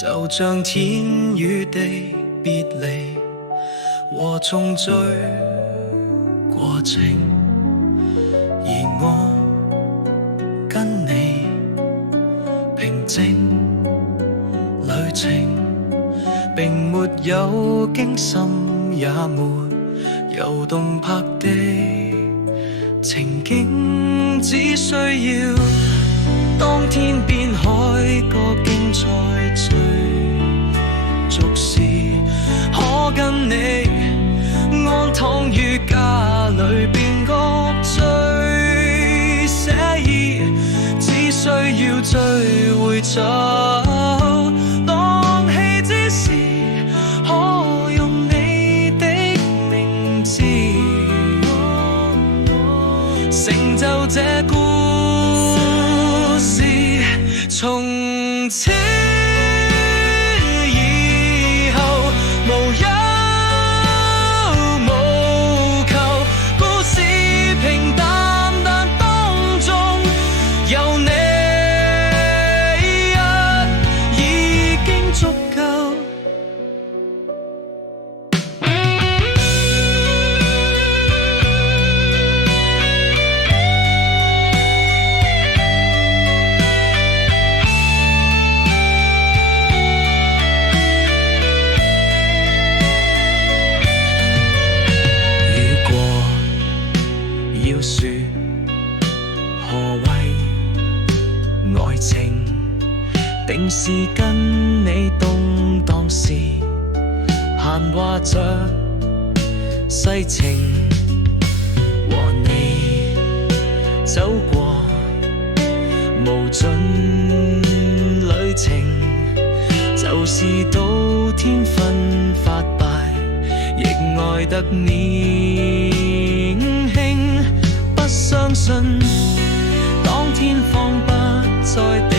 就像天與地別離，和重聚過程，而我跟你平靜旅程，並沒有驚心，也沒有動魄的情景，只需要當天邊海角競賽最俗事，可跟你安躺於家裏便覺最寫意，只需要追回走蕩氣之時，可用你的名字成就這故事，從此以後無憂無求，故事平淡但當中有你已經足夠。要說何謂愛情，定是跟你動盪時閒話着世情，和你走過無盡旅程，就是到天分發敗，亦愛得年輕。不相信當天放不在地